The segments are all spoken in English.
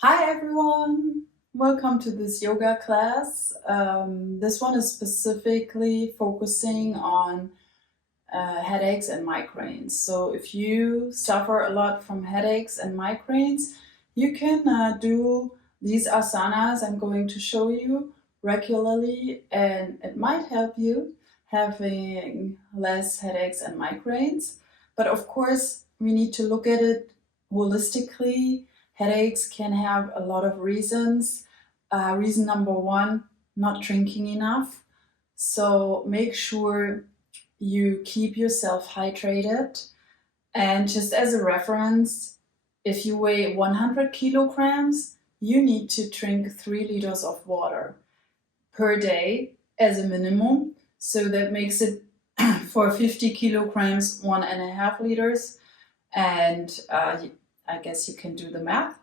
Hi everyone, welcome to this yoga class. This one is specifically focusing on headaches and migraines. So if you suffer a lot from headaches and migraines, you can do these asanas I'm going to show you regularly, and it might help you having less headaches and migraines. But of course, we need to look at it holistically. Headaches can have a lot of reasons. Reason number one, not drinking enough. So make sure you keep yourself hydrated. And just as a reference, if you weigh 100 kilograms, you need to drink 3 liters of water per day as a minimum. So that makes it for 50 kilograms, 1.5 liters. And I guess you can do the math.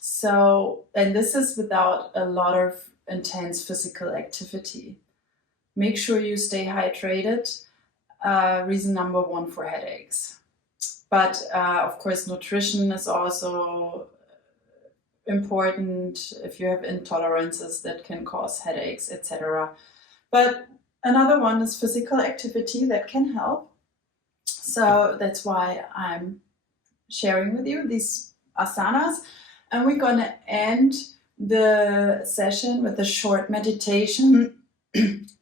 So, and this is without a lot of intense physical activity. Make sure you stay hydrated. Reason number one for headaches. But of course, nutrition is also important if you have intolerances that can cause headaches, etc. But another one is physical activity that can help. So that's why I'm sharing with you these asanas. And we're going to end the session with a short meditation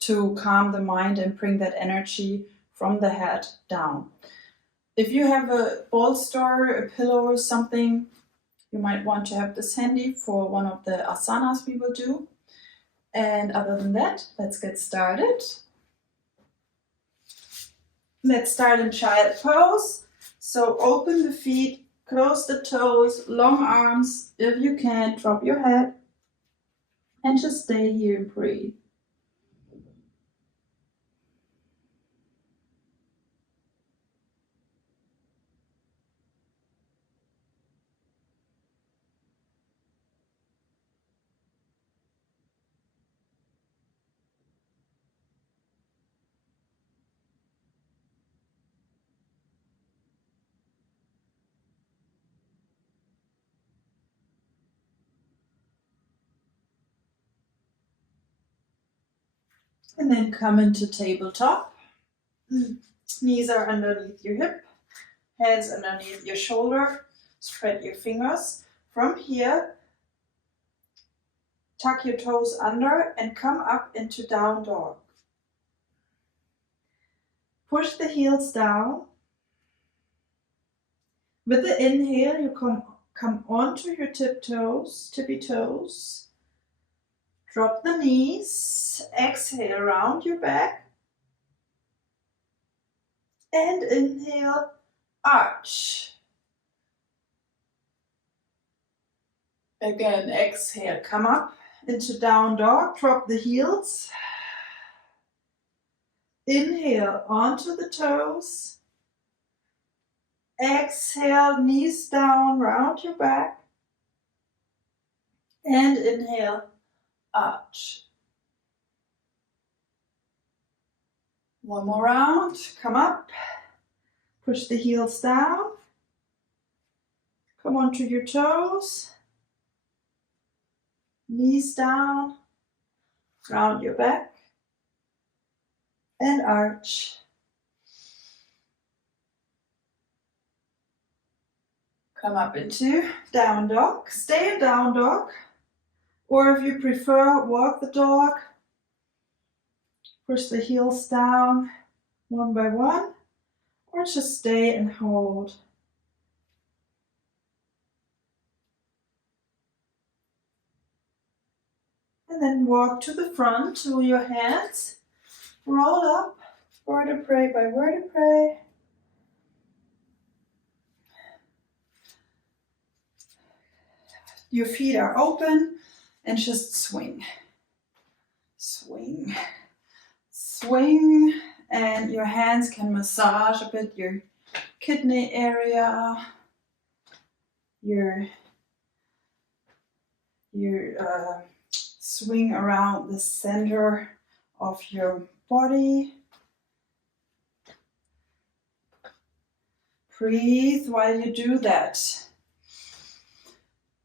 to calm the mind and bring that energy from the head down. If you have a bolster, a pillow, or something, you might want to have this handy for one of the asanas we will do. And other than that, let's get started. Let's start in child pose. So open the feet, close the toes, long arms. If you can, drop your head and just stay here and breathe. And then come into tabletop. Knees are underneath your hip, hands underneath your shoulder. Spread your fingers. From here, tuck your toes under and come up into down dog. Push the heels down. With the inhale, you come onto your tippy toes. Drop the knees. Exhale around your back. And inhale, arch. Again, exhale, come up into down dog. Drop the heels. Inhale onto the toes. Exhale, knees down, round your back. And inhale, arch. One more round, come up. Push the heels down. Come onto your toes. Knees down, round your back. And arch. Come up into down dog. Stay in down dog. Or if you prefer, walk the dog. Push the heels down one by one. Or just stay and hold. And then walk to the front to your hands. Roll up vertebrae by vertebrae. Your feet are open and just swing. Swing. Swing. And your hands can massage a bit your kidney area, your swing around the center of your body. Breathe while you do that.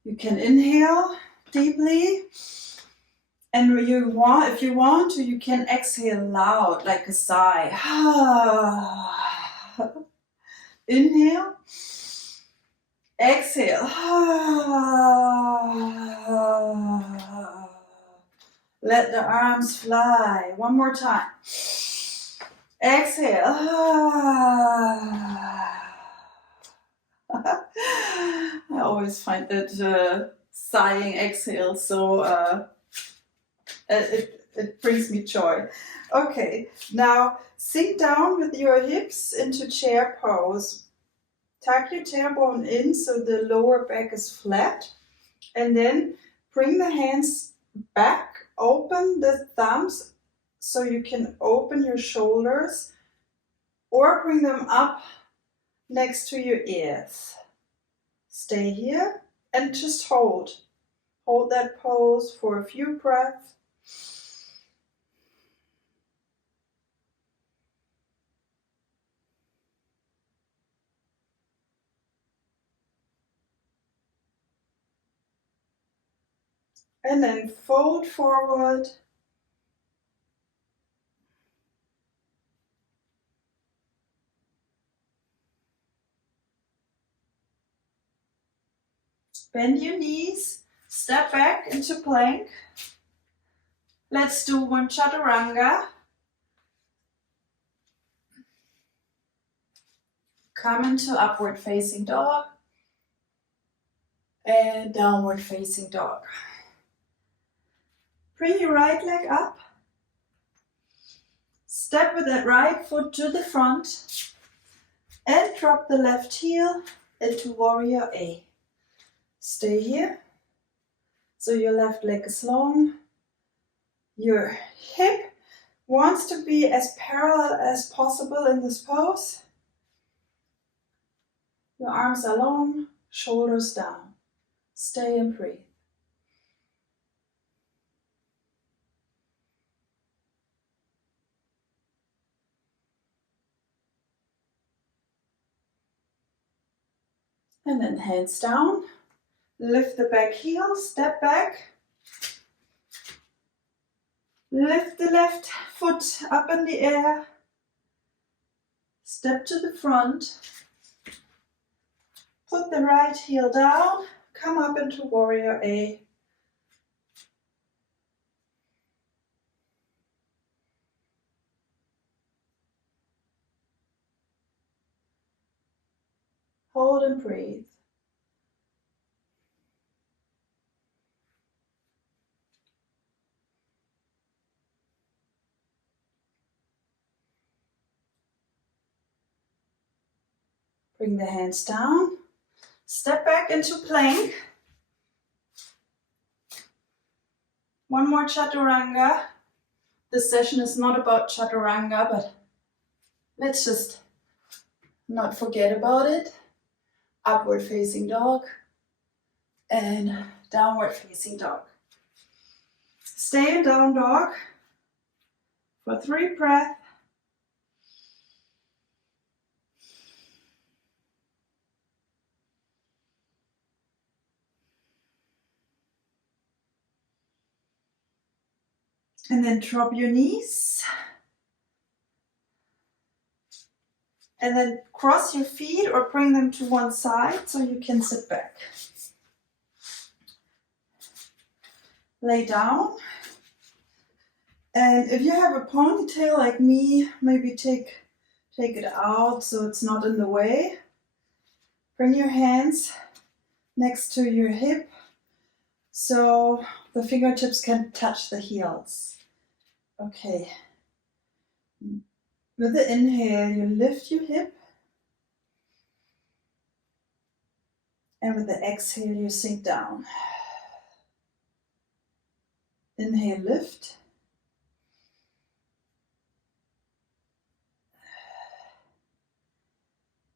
You can inhale deeply. And if you want to, you can exhale loud, like a sigh. Inhale. Exhale. Let the arms fly. One more time. Exhale. I always find that sighing exhale so it brings me joy. Okay, now sink down with your hips into chair pose. Tuck your tailbone in so the lower back is flat. And then bring the hands back, open the thumbs so you can open your shoulders, or bring them up next to your ears. Stay here and just hold. Hold that pose for a few breaths. And then fold forward. Bend your knees, step back into plank. Let's do one chaturanga. Come into upward facing dog and downward facing dog. Bring your right leg up. Step with that right foot to the front and drop the left heel into warrior A. Stay here. So your left leg is long. Your hip wants to be as parallel as possible in this pose. Your arms are long, shoulders down. Stay and breathe. And then hands down. Lift the back heel, step back. Lift the left foot up in the air. Step to the front. Put the right heel down. Come up into warrior A. Hold and breathe. Bring the hands down. Step back into plank. One more chaturanga. This session is not about chaturanga, but let's just not forget about it. Upward facing dog and downward facing dog. Stay in down dog for 3 breaths. And then drop your knees. And then cross your feet or bring them to one side so you can sit back. Lay down. And if you have a ponytail like me, maybe take it out so it's not in the way. Bring your hands next to your hip so the fingertips can touch the heels. Okay. With the inhale, you lift your hip. And with the exhale, you sink down. Inhale, lift.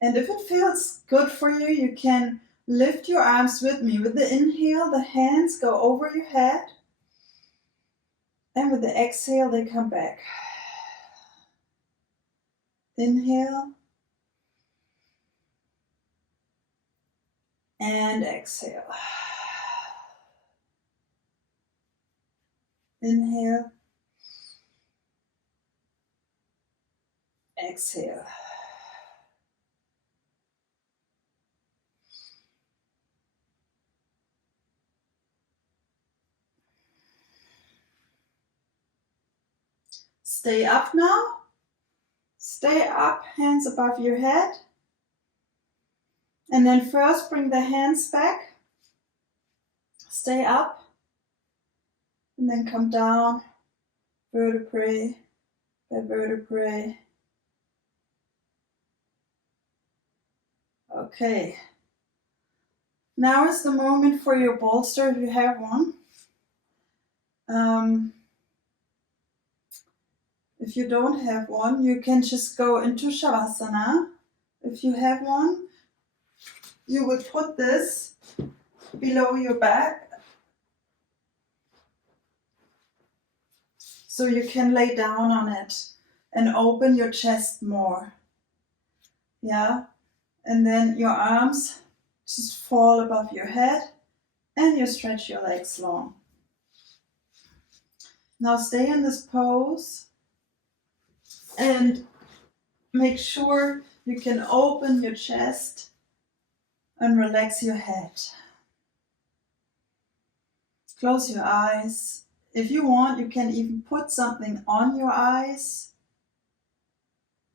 And if it feels good for you, you can lift your arms with me. With the inhale, the hands go over your head. And with the exhale, they come back. Inhale. And exhale. Inhale. Exhale. Stay up now. Stay up, hands above your head. And then first bring the hands back. Stay up. And then come down, vertebrae by vertebrae. Okay. Now is the moment for your bolster if you have one. If you don't have one, you can just go into Shavasana. If you have one, you would put this below your back so you can lay down on it and open your chest more. Yeah, and then your arms just fall above your head and you stretch your legs long. Now stay in this pose and make sure you can open your chest and relax your head. Close your eyes. If you want, you can even put something on your eyes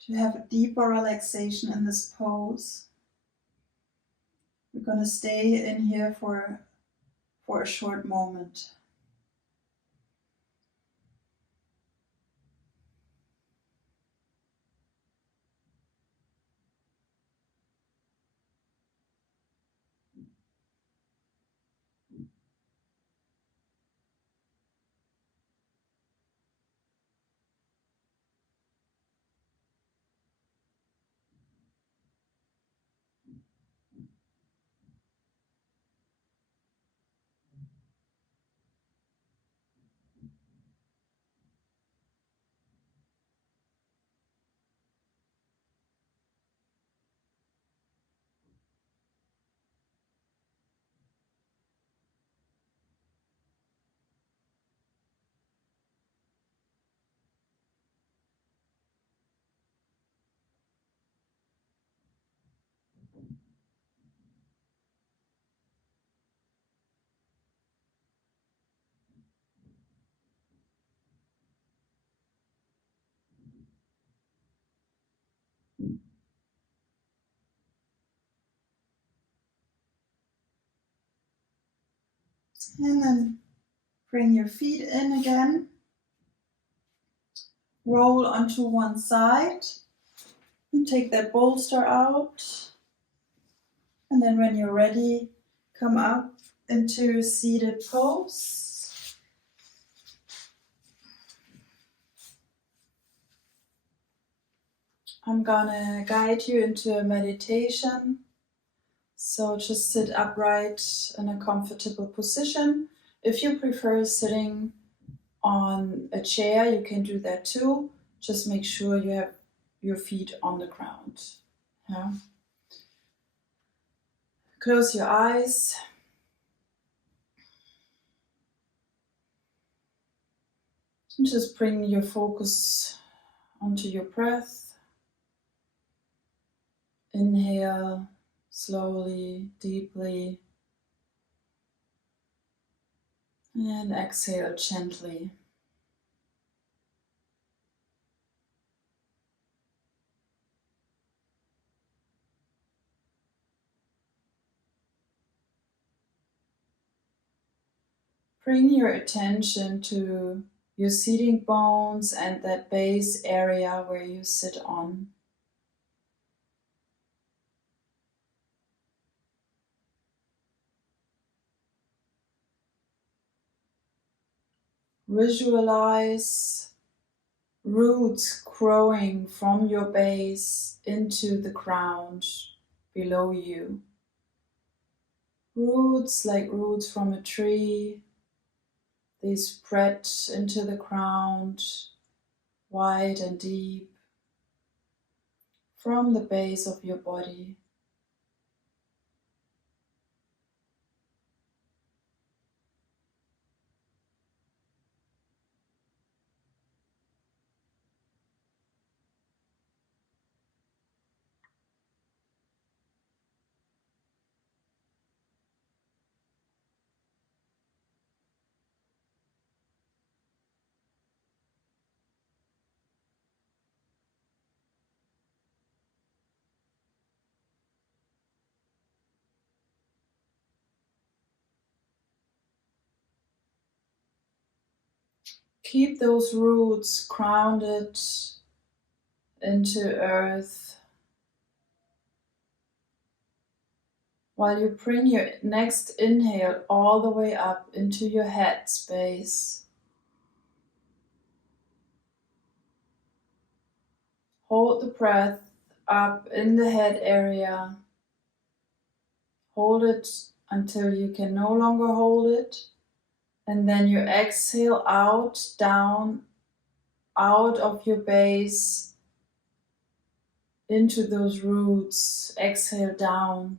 to have a deeper relaxation in this pose. We're going to stay in here for a short moment. And then bring your feet in again. Roll onto one side. And take that bolster out. And then when you're ready, come up into seated pose. I'm gonna guide you into a meditation. So just sit upright in a comfortable position. If you prefer sitting on a chair, you can do that too. Just make sure you have your feet on the ground. Yeah. Close your eyes. And just bring your focus onto your breath. Inhale slowly, deeply. And exhale gently. Bring your attention to your seating bones and that base area where you sit on. Visualize roots growing from your base into the ground below you. Roots like roots from a tree. They spread into the ground, wide and deep, from the base of your body. Keep those roots grounded into earth while you bring your next inhale all the way up into your head space. Hold the breath up in the head area. Hold it until you can no longer hold it. And then you exhale out, down, out of your base, into those roots. Exhale down.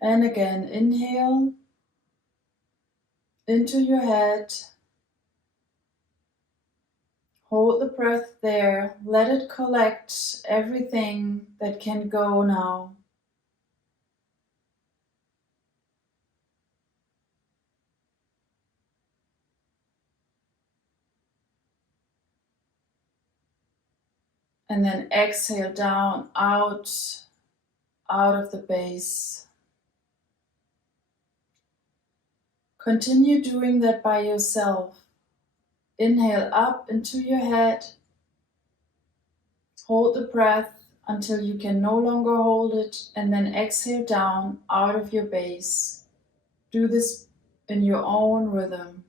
And again, inhale into your head. Hold the breath there. Let it collect everything that can go now. And then exhale down, out of the base. Continue doing that by yourself. Inhale up into your head. Hold the breath until you can no longer hold it, and then exhale down out of your base. Do this in your own rhythm.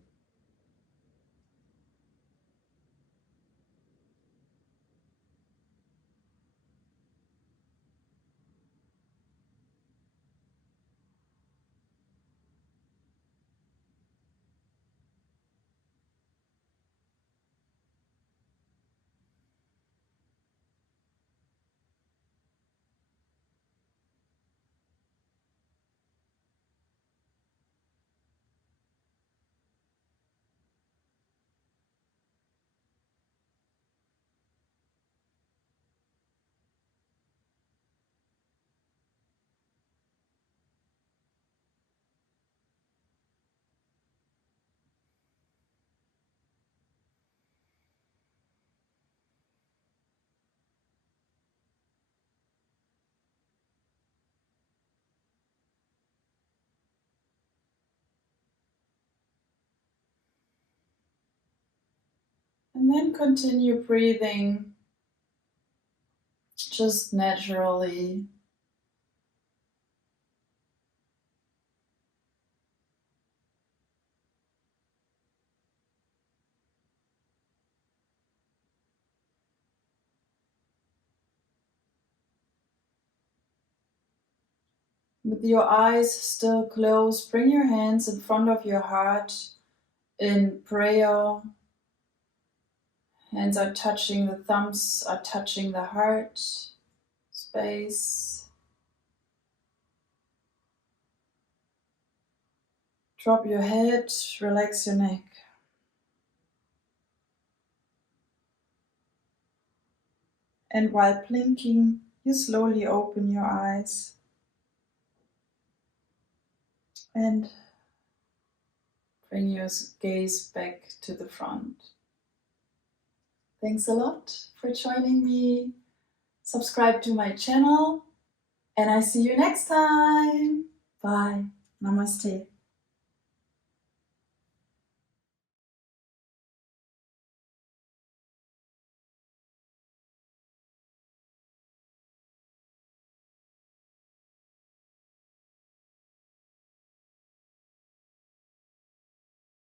And then continue breathing just naturally. With your eyes still closed, bring your hands in front of your heart in prayer. Hands are touching, the thumbs are touching the heart space. Drop your head, relax your neck. And while blinking, you slowly open your eyes and bring your gaze back to the front. Thanks a lot for joining me. Subscribe to my channel, and I see you next time. Bye. Namaste.